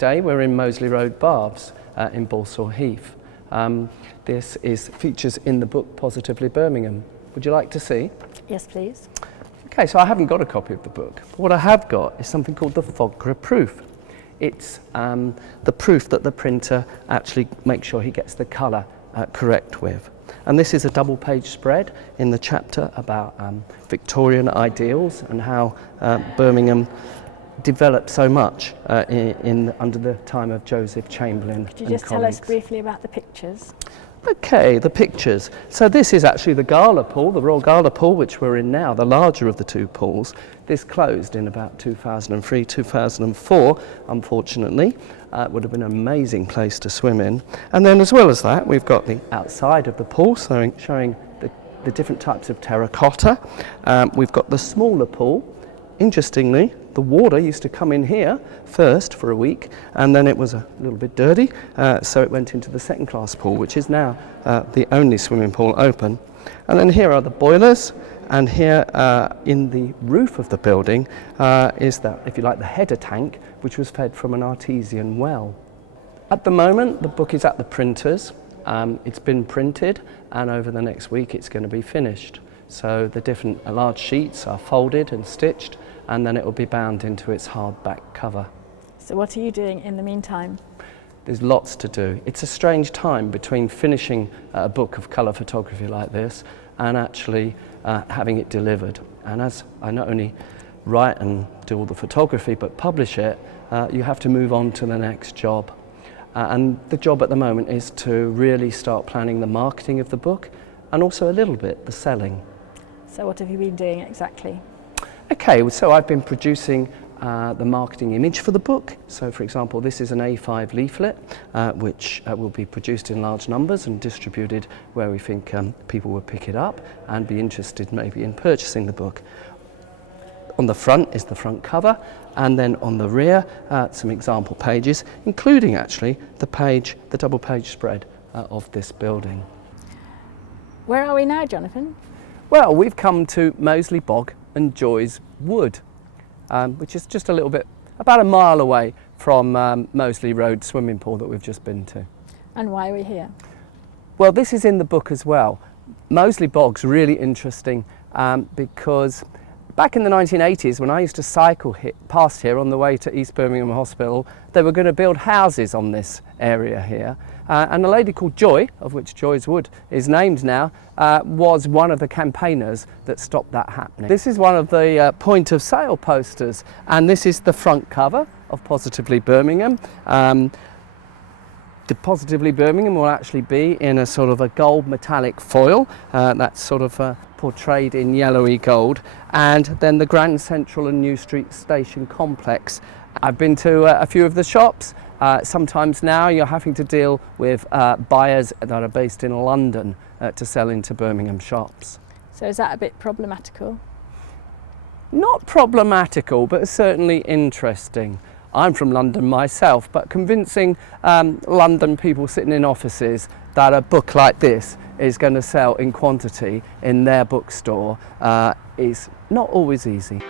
today we're in Moseley Road Baths in Balsall Heath. This features in the book Positively Birmingham. Would you like to see? Yes, please. Okay, so I haven't got a copy of the book, but what I have got is something called the Fogger proof. It's the proof that the printer actually makes sure he gets the colour correct with. And this is a double-page spread in the chapter about Victorian ideals and how Birmingham developed so much under the time of Joseph Chamberlain. Could you just tell us briefly about the pictures? Okay, the pictures. So this is actually the Gala pool, the Royal Gala pool, which we're in now, the larger of the two pools. This closed in about 2003, 2004, unfortunately. It would have been an amazing place to swim in. And then as well as that, we've got the outside of the pool, showing the different types of terracotta. We've got the smaller pool. Interestingly, the water used to come in here first for a week, and then it was a little bit dirty, so it went into the second class pool, which is now the only swimming pool open. And then here are the boilers, and here in the roof of the building is that, if you like, the header tank, which was fed from an artesian well. At the moment, the book is at the printers. It's been printed, and over the next week it's going to be finished. So the different large sheets are folded and stitched, and then it will be bound into its hardback cover. So what are you doing in the meantime? There's lots to do. It's a strange time between finishing a book of colour photography like this and actually having it delivered. And as I not only write and do all the photography but publish it, you have to move on to the next job. And the job at the moment is to really start planning the marketing of the book and also a little bit the selling. So what have you been doing exactly? Okay, so I've been producing the marketing image for the book. So for example, this is an A5 leaflet which will be produced in large numbers and distributed where we think people will pick it up and be interested maybe in purchasing the book. On the front is the front cover, and then on the rear some example pages, including actually the double page spread of this building. Where are we now, Jonathan? Well, we've come to Moseley Bog and Joy's Wood, which is just a little bit, about a mile away from Moseley Road swimming pool that we've just been to. And why are we here? Well, this is in the book as well. Moseley Bog's really interesting because back in the 1980s, when I used to cycle past here on the way to East Birmingham Hospital, they were going to build houses on this area here. And a lady called Joy, of which Joy's Wood is named now, was one of the campaigners that stopped that happening. This is one of the point of sale posters, and this is the front cover of Positively Birmingham. The Positively Birmingham will actually be in a sort of a gold metallic foil, that's sort of portrayed in yellowy gold, and then the Grand Central and New Street Station complex. I've been to a few of the shops. Sometimes now you're having to deal with buyers that are based in London to sell into Birmingham shops. So is that a bit problematical? Not problematical, but certainly interesting. I'm from London myself, but convincing London people sitting in offices that a book like this is going to sell in quantity in their bookstore is not always easy.